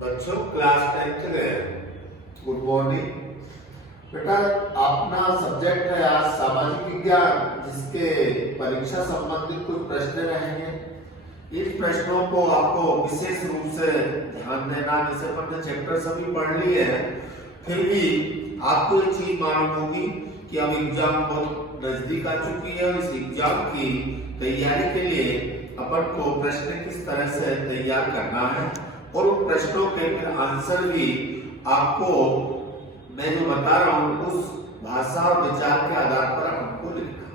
बच्चों class 10th में good morning. बेटा अपना सब्जेक्ट है आज सामाजिक विज्ञान, जिसके परीक्षा संबंधित कुछ प्रश्न रहेंगे। इन प्रश्नों को आपको विशेष रूप से ध्यान देना। जैसे अपन चैप्टर सभी पढ़ लिए हैं, फिर भी आपको एक चीज मालूम होगी कि अब एग्जाम बहुत नजदीक आ चुकी है। इस एग्जाम की तैयारी के लिए अपन को प्रश्न किस तरह से तैयार करना है और उन प्रश्नों के आंसर भी आपको मैं जो बता रहा हूं उस भाषा और विचार के आधार पर हमको लिखना।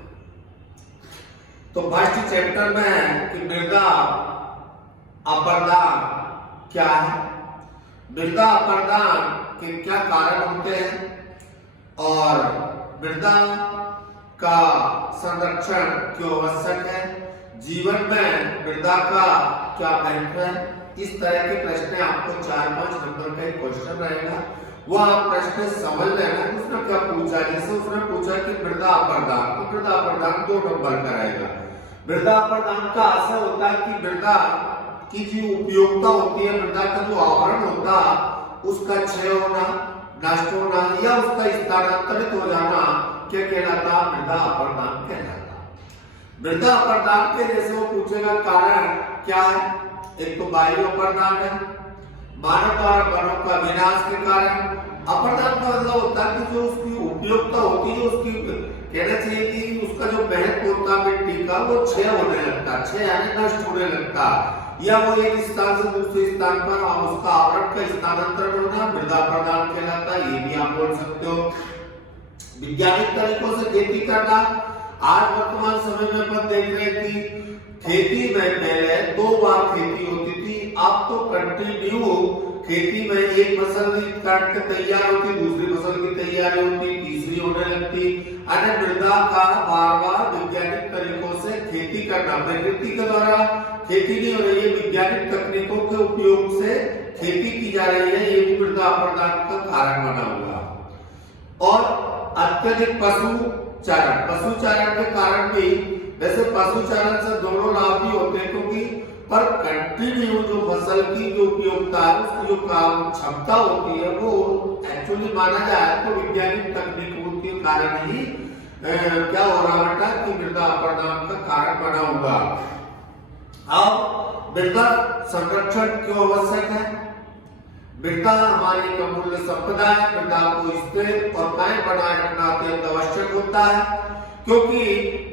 तो फर्स्ट चैप्टर में है कि मृदा अपरदन क्या है, मृदा अपरदन के क्या कारण होते हैं और मृदा का संरक्षण क्यों आवश्यक है, जीवन में मृदा का क्या महत्व है। इस तरह के प्रश्न आपको 4-5 नंबर का एक क्वेश्चन रहेगा, वो आप प्रश्न समझ लेना। उसने क्या पूछा, जैसे उसने पूछा कि मृदा अपरदन, तो मृदा अपरदन 2 नंबर का रहेगा। मृदा अपरदन का असर होता है कि मृदा की जो उपयोगिता होती है, मृदा का जो आवरण होता है उसका क्षय होना, नष्ट होना या उसका स्थानांतरित हो जाना क्या कहलाता, मृदा अपरदन कहलाता। मृदा अपरदन के जैसे वो पूछेगा कारण क्या है, एक तो वायु अपरदन है, मानव द्वारा वनों का विनाश के कारण। अपरदन का मतलब होता है कि जो उसकी उपयोगिता होती है, उसकी कहना चाहिए कि उसका जो महत्व होता है मिट्टी का, वो क्षय होने लगता, क्षय यानी नष्ट होने लगता, या वो एक स्थान से दूसरे स्थान पर उसका आवरण का स्थानांतरण होना मृदा अपरदन कहलाता है। ये भी आप बोल सकते हो। वैज्ञानिक तरीकों से खेती करना, आज वर्तमान समय में अपन देख रहे हैं कि खेती में पहले 2 बार खेती होती थी, अब तो कंटिन्यू खेती में एक फसल काट के तैयार होती, दूसरी फसल की तैयारी होती, तीसरी होने लगती। अरे मृदा का बार-बार वैज्ञानिक तरीकों से खेती करना, प्रकृति के द्वारा खेती नहीं हो रही है, वैज्ञानिक तकनीकों के उपयोग से खेती की जा रही है, ये भी मृदा अपरदन का कारण बना हुआ। और अत्यधिक पशुचारण के कारण भी, वैसे पशुचारण से दोनों लाभ भी होते हैं, क्योंकि पर कंटिन्यू जो फसल की जो उपयोगिता है, उसकी जो काम क्षमता होती है, वो एक्चुअली माना जाए तो वैज्ञानिक तकनीकों के कारण ही क्या हो रहा बेटा कि मृदा अपरदन का कारण बना हुआ। अब मृदा संरक्षण क्यों आवश्यक है, मृदा हमारी एक अमूल्य संपदा है, मृदा को स्थिर और कायम बनाए रखना अत्यंत आवश्यक होता है, क्योंकि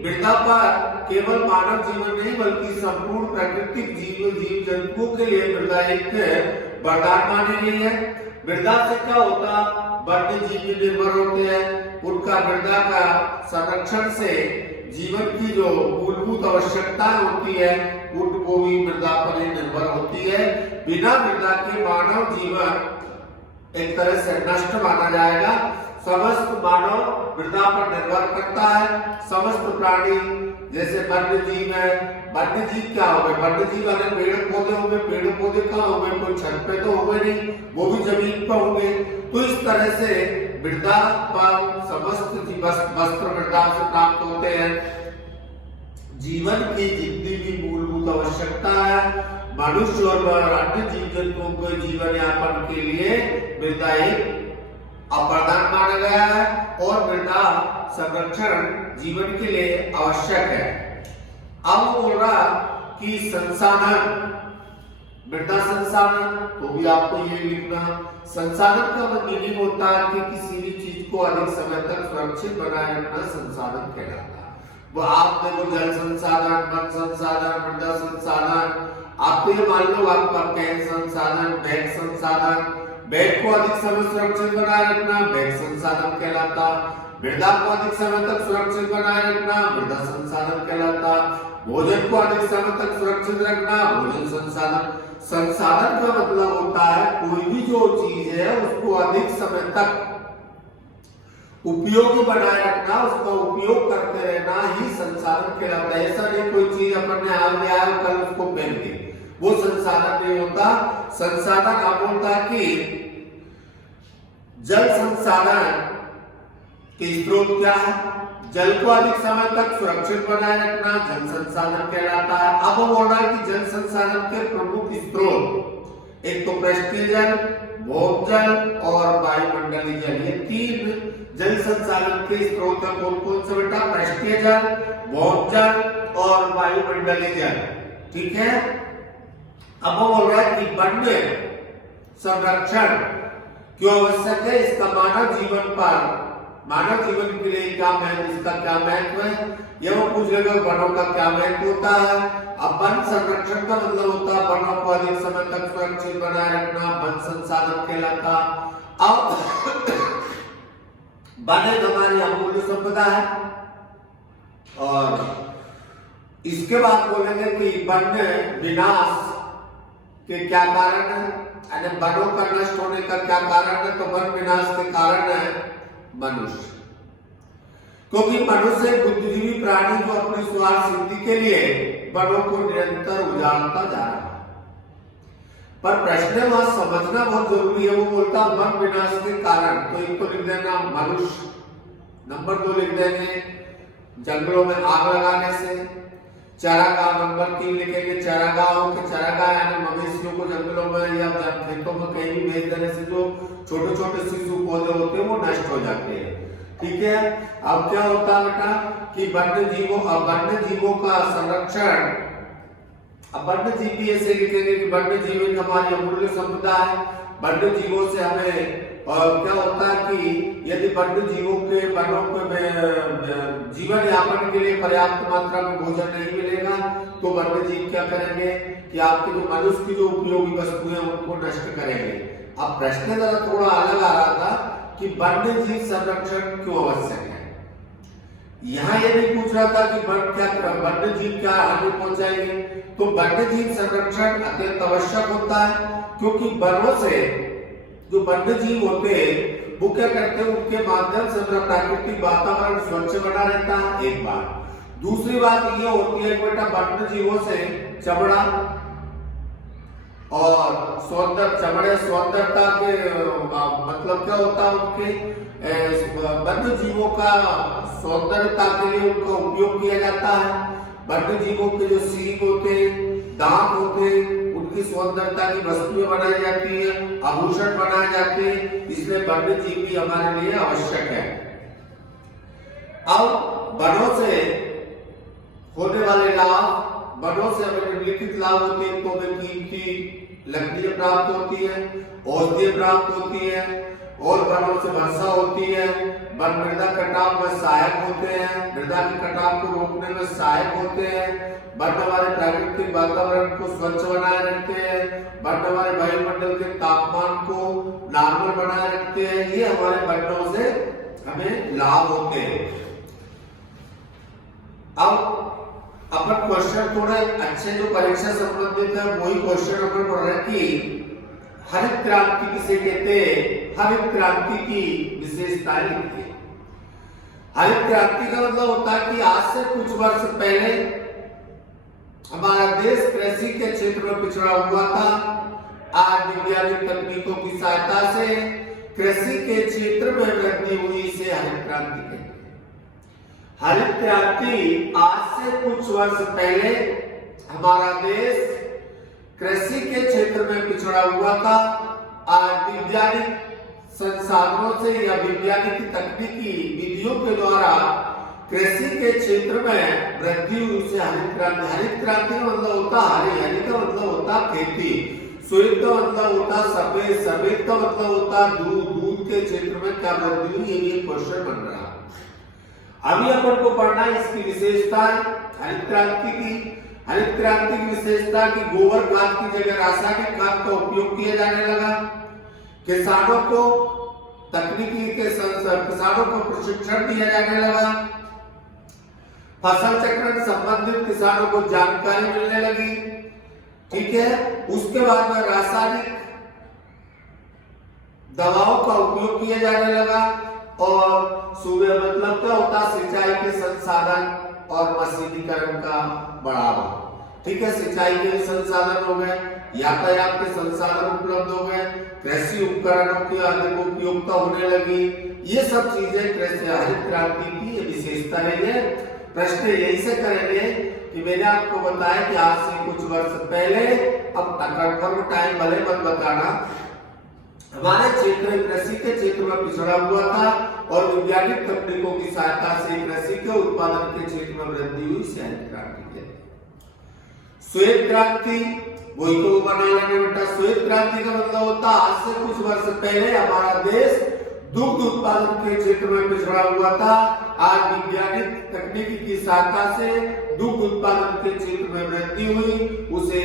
मृदा पर केवल मानव जीवन नहीं बल्कि संपूर्ण प्राकृतिक जीव जंतुओं के लिए मृदा एक वरदान मानी गई है। मृदा से क्या होता, वन्य जीव भी निर्भर होते हैं, उनका मृदा का संरक्षण से जीवन की जो मूलभूत आवश्यकताएं होती है उनको भी मृदा पर ही निर्भर होती है। बिना मृदा के मानव जीवन एक तरह से नष्ट माना जाएगा। समस्त मानव मृदा पर निर्भर करता है, समस्त प्राणी जैसे वन्य जीव है, वन्य जीव क्या हो गए, वन्य जीव अगर पेड़ पौधे होंगे, पेड़ पौधे कहाँ होंगे, कोई छत पे तो होंगे नहीं, वो भी जमीन पर होंगे। तो इस तरह से मृदा पर समस्त वस्त्र मृदा से प्राप्त होते हैं। जीवन की जितनी भी मूलभूत आवश्यकता है, मनुष्य और अन्य जीव जंतुओं के जीवन यापन के लिए मृदा एक अपरदन माना गया है और मृदा संरक्षण जीवन के लिए आवश्यक है। अब बोल रहा कि संसाधन, मृदा संसाधन, तो भी आपको ये लिखना। संसाधन का मीनिंग होता है कि किसी भी चीज को अधिक समय तक सुरक्षित बनाए रखना संसाधन कहलाता है। वो आप देखो जल संसाधन, वन संसाधन, मृदा संसाधन, आपको ये मान लो आपका पेन संसाधन, बैग संसाधन, बैग को अधिक समय सुरक्षित बनाए रखना बैग संसाधन कहलाता, मृदा को अधिक समय तक सुरक्षित बनाए रखना मृदा संसाधन कहलाता, भोजन को अधिक समय तक सुरक्षित रखना भोजन संसाधन। संसाधन का मतलब होता है कोई भी जो चीज है उसको अधिक समय तक उपयोगी बनाए रखना, उसका उपयोग करते रहना ही संसाधन कहलाता है। ऐसा नहीं कोई चीज अपन ने आज लिया कल उसको फेंक दी, वो संसाधन नहीं होता। संसाधन आप बोलता है कि जल संसाधन के स्रोत क्या है, जल को अधिक समय तक सुरक्षित बनाए रखना जल संसाधन कहलाता है। अब वो बोल रहा है कि जल संसाधन के प्रमुख स्रोत एक तो पृष्ठीय जल, भौम जल और वायुमंडलीय जल, ये तीन जल संसाधन के स्रोत कौन कौन से बेटा? पृष्ठीय जल, भौम जल और वायुमंडलीय जल। ठीक है, अब वो बोल रहा है कि वन्य संरक्षण क्यों आवश्यक है, इसका मानव जीवन पर, मानव जीवन के लिए क्या महत्व, इसका क्या महत्व है, ये वो पूछ लेगा। वनों का क्या महत्व होता है? अब वन संरक्षण का मतलब होता है वनों को अधिक समय तक सुरक्षित बनाए रखना, वन संसाधन कहलाता। अब वन एक हमारी अमूल्य संपदा है, और इसके बाद बोलेंगे कि वन्य विनाश के क्या कारण है, यानी वनों का नष्ट होने का क्या कारण है? तो वन विनाश के कारण है मनुष्य, क्योंकि मनुष्य एक बुद्धिजीवी प्राणी जो अपनी स्वार्थ सिद्धि के लिए वनों को निरंतर उजाड़ता जा रहा है। पर प्रश्न वहां समझना बहुत जरूरी है। वो बोलता वन विनाश के कारण, तो एक तो लिख देना मनुष्य, नंबर 2 लिख देंगे जंगलों में आग लगाने से, चारागाह नंबर 3 लिखेंगे चारागाहों के, चारागाह यानी मवेशियों को जंगलों में या खेतों में कहीं भी भेज देने से जो छोटे छोटे शिशु पौधे होते हैं वो नष्ट हो जाते हैं। ठीक है, अब क्या होता है बेटा कि वन्य जीवों का संरक्षण, अब वन्य जीव भी ऐसे लिखेंगे कि वन्य जीव एक हमारी अमूल्य संपदा है। वन्य जीवों से हमें क्या होता है कि यदि वन्य जीवों के वनों के जीवन यापन के लिए पर्याप्त मात्रा में भोजन नहीं मिलेगा तो वन्य जीव क्या करेंगे कि आपके जो मनुष्य की जो उपयोगी वस्तुएं उनको नष्ट करेंगे। अब प्रश्न जरा थोड़ा अलग आ रहा था कि वन्य जीव संरक्षण क्यों आवश्यक है। यहाँ ये नहीं पूछ रहा था कि वन्य जीव क्या हानि पहुंचाएंगे, तो वन्य जीव संरक्षण अत्यंत आवश्यक होता है, क्योंकि वनों से जो वन्य जीव होते हैं वो क्या करते हैं, उनके माध्यम से अपना प्राकृतिक वातावरण स्वच्छ बना रहता है, एक बात। दूसरी बात ये होती है बेटा वन्य जीवों से चमड़ा और चमड़े सौंदर्यता के मतलब क्या होता है, उनके वन्य जीवों का सौंदर्यता के लिए उनका उपयोग किया जाता है। वन्य जीवों के जो सींग होते, दांत होते, उनकी सौंदर्यता की वस्तुएं बनाई जाती है, आभूषण बनाए जाते हैं, इसलिए वन्य जीव भी हमारे लिए आवश्यक है। अब वनों से होने वाले लाभ, वनों से हमें निम्नलिखित लाभ होते हैं, तो हमें कीमती लकड़ियां प्राप्त होती है, औषधियां प्राप्त होती है, और वनों से वर्षा होती है। वन मृदा कटाव में सहायक होते हैं, मृदा के कटाव को रोकने में सहायक होते हैं। वन हमारे प्राकृतिक वातावरण को स्वच्छ बनाए रखते हैं, वन हमारे वायुमंडल के तापमान को नॉर्मल बनाए रखते हैं। ये हमारे वनों से हमें लाभ होते हैं। अब अपन क्वेश्चन थोड़े अच्छे जो परीक्षा संबंधित है वही क्वेश्चन अपन पढ़ रहे हैं कि हरित क्रांति किसे कहते हैं, हरित क्रांति की विशेषताएं लिखिए। हरित क्रांति का मतलब होता है कि आज से कुछ वर्ष पहले हमारा देश कृषि के क्षेत्र में पिछड़ा हुआ था। आज वैज्ञानिक तकनीकों की सहायता से कृषि के क्षेत्र में वृद्धि हुई, इसे हरित क्रांति कहते हैं। हरित क्रांति आज से कुछ वर्ष पहले हमारा देश कृषि के क्षेत्र में पिछड़ा हुआ था। आज वैज्ञानिक संसाधनों से या वैज्ञानिक तकनीकी विधियों के द्वारा कृषि के क्षेत्र में वृद्धि हुई, उसे हरित क्रांति। हरित क्रांति का मतलब होता हरी, हरी का मतलब होता खेती, श्वेत का मतलब होता सफेद, सफेद का मतलब होता दूध, दूध के क्षेत्र में क्या वृद्धि हुई, ये क्वेश्चन बन रहा है। अभी अपन को पढ़ना है इसकी विशेषता हरित क्रांति की। हरित क्रांति की विशेषता की गोबर खाद की जगह रासायनिक खाद का उपयोग किया जाने लगा। किसानों को किसानों को प्रशिक्षण दिया जाने लगा। फसल चक्र संबंधित किसानों को जानकारी मिलने लगी। ठीक है, उसके बाद में रासायनिक दवाओं का उपयोग किया जाने लगा और सूर्य मतलब क्या होता, सिंचाई के संसाधन और मशीनीकरण का बढ़ावा। ठीक है, सिंचाई के संसाधन हो गए, यातायात के संसाधन उपलब्ध हो गए, कृषि उपकरणों की अधिक उपयोगिता होने लगी। ये सब चीजें कृषि हरित क्रांति की विशेषता रही है। प्रश्न यही से करेंगे कि मैंने आपको बताया कि आज से कुछ वर्ष पहले, अब कंफर्म टाइम भले मत बताना, हमारे क्षेत्र कृषि के क्षेत्र में पिछड़ा हुआ था और वैज्ञानिक तकनीकों की सहायता से कृषि के उत्पादन के क्षेत्र में वृद्धि हुई श्वेत क्रांति के। श्वेत क्रांति वही को बना लेना बेटा। श्वेत क्रांति का मतलब होता है आज से कुछ वर्ष पहले हमारा देश दुग्ध उत्पादन के क्षेत्र में पिछड़ा हुआ था। आज वैज्ञानिक तकनीकी की सहायता से दुग्ध उत्पादन के क्षेत्र में वृद्धि हुई, उसे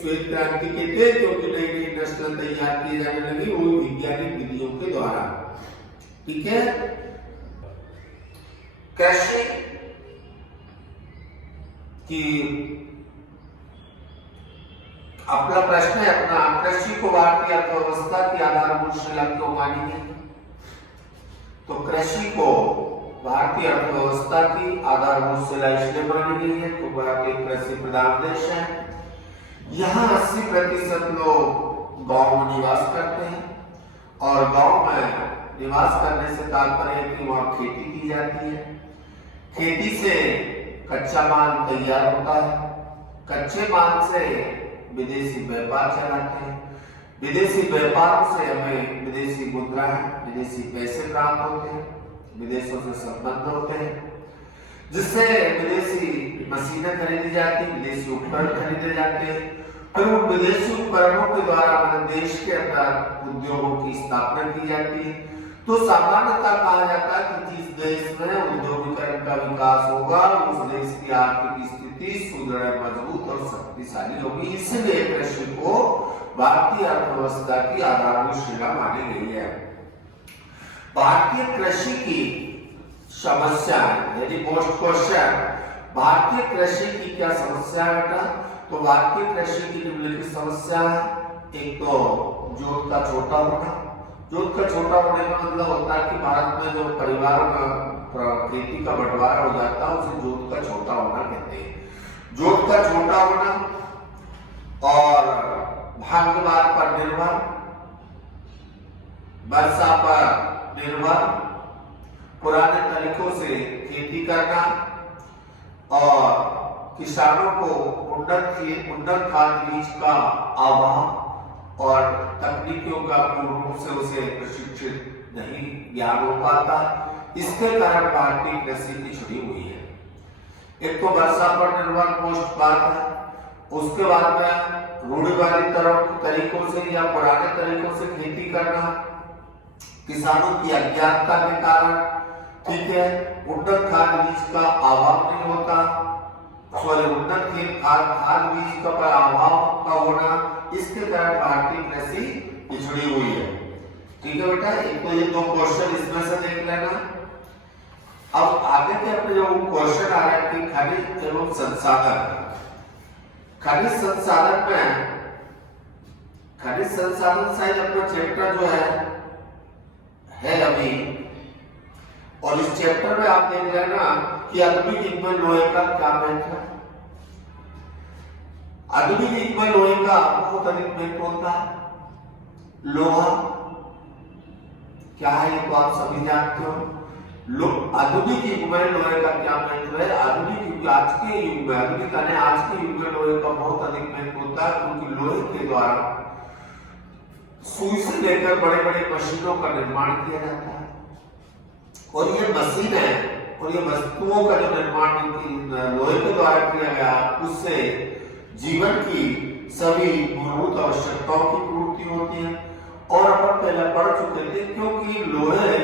श्वेत क्रांति कहते हैं, क्योंकि नई नई नस्ल तैयार की जाने लगी वो वैज्ञानिक विधियों के द्वारा। ठीक है। कृषि की अपना प्रश्न है अपना, कृषि को भारतीय अर्थव्यवस्था की आधारभूत शिला क्यों मानी गई? तो कृषि को भारतीय अर्थव्यवस्था की आधारभूत शिला इसलिए मानी गई है तो भारत एक कृषि प्रधान देश है। यहाँ 80% लोग गांव में निवास करते हैं और गांव में निवास करने से तात्पर्य है कि वहाँ खेती की जाती है। खेती से कच्चा माल तैयार होता है, कच्चे माल से विदेशी व्यापार चलाते हैं, विदेशी व्यापारों से हमें विदेशी मुद्रा, विदेशी पैसे प्राप्त होते हैं, विदेशों से संबंध होते हैं, जिससे विदेशी मशीनें खरीदी जाती, विदेशी उपकरण खरीदे जाते हैं। फिर उन विदेशी उपकरणों के द्वारा हमारे देश के अंदर उद्योगों की स्थापना की जाती है। तो सामान्यतः कहा जाता है कि जिस देश में उद्योगीकरण का विकास होगा उस देश की आर्थिक स्थिति सुदृढ़, मजबूत और शक्तिशाली होगी। इसलिए कृषि को भारतीय अर्थव्यवस्था की आधारभूत शिला मानी गई है। भारतीय कृषि की समस्या यदि मोस्ट क्वेश्चन, भारतीय कृषि की क्या समस्या है बेटा? तो भारतीय कृषि की निम्नलिखित समस्या है। एक तो जोत का छोटा होना। जोत का छोटा होने का मतलब होता है कि भारत में जो परिवारों का खेती का बंटवारा हो जाता है उसे जोत का छोटा होना कहते हैं। जोत का छोटा होना और भाग्यवाद पर निर्भर, वर्षा पर निर्भर, पुराने तरीकों से खेती करना और किसानों को उन्नत खाद बीज का अभाव और तकनीकियों का पूर्ण रूप से उसे प्रशिक्षित नहीं ज्ञान हो पाता। इसके कारण भारतीय कृषि पिछड़ी हुई है। एक तो वर्षा पर निर्भर मोस्ट बात है, उसके बाद में रूढ़िवादी तरीकों से या पुराने तरीकों से खेती करना, किसानों की अज्ञानता के कारण, ठीक है, उन्नत खाद बीज का अभाव नहीं होता, उन्नत खाद बीज का अभाव का होना, इसके कारण भारतीय कृषि पिछड़ी हुई है। ठीक है बेटा, एक तो ये दो क्वेश्चन इसमें से देख लेना। अब आगे के अपने जो क्वेश्चन आ रहे हैं कि खनिज एवं संसाधन, खनिज संसाधन में, खनिज संसाधन शायद अपना चैप्टर जो है अभी, और इस चैप्टर में आप देख लेना कि आधुनिक युग में लोहे का क्या महत्व है। आधुनिक युग में लोहे का बहुत अधिक महत्व होता है। लोहा क्या है ये तो आप सभी जानते हो। आधुनिक युग में लोहे का क्या महत्व है? आधुनिक युग, आज के युग में, आधुनिक आज के युग में लोहे का बहुत अधिक महत्व होता है, क्योंकि लोहे के द्वारा सुई से लेकर बड़े बड़े मशीनों का निर्माण किया जाता है और ये मशीन है और ये वस्तुओं का जो निर्माण लोहे के द्वारा किया गया, उससे जीवन की सभी मूलभूत आवश्यकताओं की पूर्ति होती है। और अपन पहले पढ़ चुके थे, क्योंकि लोहे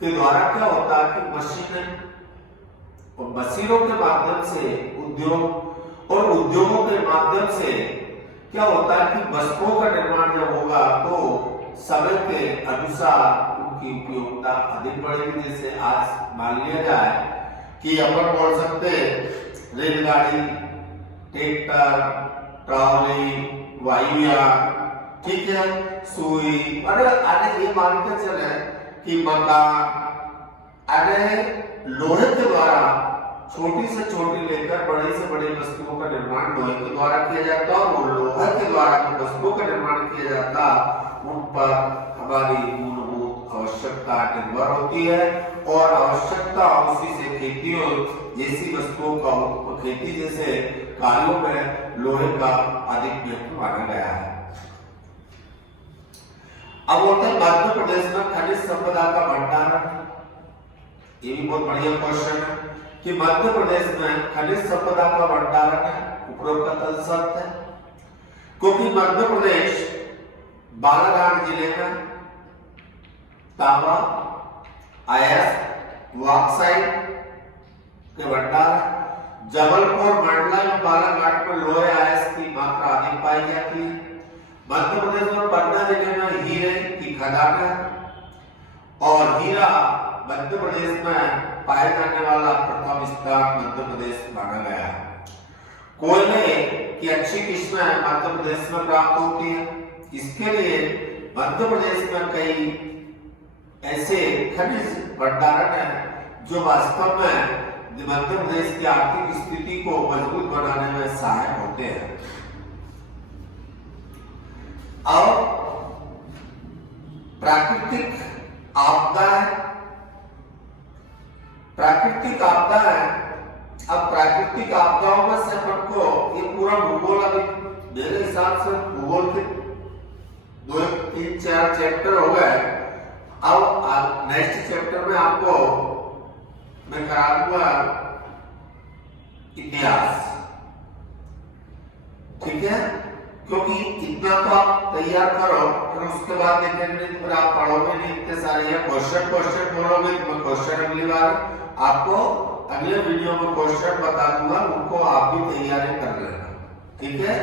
के द्वारा क्या होता है कि मशीनें और मशीनों के माध्यम से उद्योग और उद्योगों के माध्यम से क्या होता है कि वस्तुओं का निर्माण जब होगा तो समय के अनुसार उनकी उपयोगिता अधिक बढ़ेगी। जैसे आज मान लिया जाए कि अपन बोल सकते रेलगाड़ी, ट्रैक्टर, ट्रॉली, वायुयान, ठीक है, सुई, अरे ये मान के चले कि मकान, अरे लोहे के द्वारा छोटी से छोटी लेकर बड़ी से बड़ी वस्तुओं का निर्माण लोहे के द्वारा किया जाता है और लोहे के द्वारा जो वस्तुओं का निर्माण किया जाता उन पर हमारी मूलभूत आवश्यकता निर्भर होती है और आवश्यकता उसी से खेतियों जैसी वस्तुओं का खेती जैसे कार्यों में लोहे का अधिक महत्व माना गया है। अब होता है मध्य प्रदेश में खनिज संपदा का भंडारण। ये भी बहुत बढ़िया क्वेश्चन है कि मध्य प्रदेश में खनिज संपदा का भंडारण है, उपरोक्त का तल सत्य है, क्योंकि मध्य प्रदेश बालाघाट जिले में तांबा, आयस, बॉक्साइट के भंडार, जबलपुर, मंडला और बालाघाट में लोहे आयस की मात्रा अधिक पाई जाती है। मध्य प्रदेश और पटना जिले में हीरे की खदान है और हीरा मध्य प्रदेश में पाए जाने वाला प्रथम स्थान मध्य प्रदेश माना गया है। कोयले की अच्छी किस्में मध्य प्रदेश में प्राप्त होती है। इसके लिए मध्य प्रदेश में कई ऐसे खनिज भंडारण है जो वास्तव में मध्य प्रदेश की आर्थिक स्थिति को मजबूत बनाने में सहायक होते हैं। और प्राकृतिक आपदा है। प्राकृतिक आपदा है। अब प्राकृतिक आपदाओं में से अपन को ये पूरा भूगोल अभी मेरे हिसाब से भूगोल के 2, 3, 4 चैप्टर हो गए। अब नेक्स्ट चैप्टर में आपको मैं करा दूंगा इतिहास, ठीक है? क्योंकि इतना तो आप तैयार करो, फिर उसके बाद देखेंगे फिर आप पढ़ोगे नहीं इतने सारे या क्वेश्चन बोलोगे तो मैं क्वेश्चन अगली बार आपको अगले वीडियो में क्वेश्चन बता दूंगा, उनको आप भी तैयारी कर लेना, ठीक है?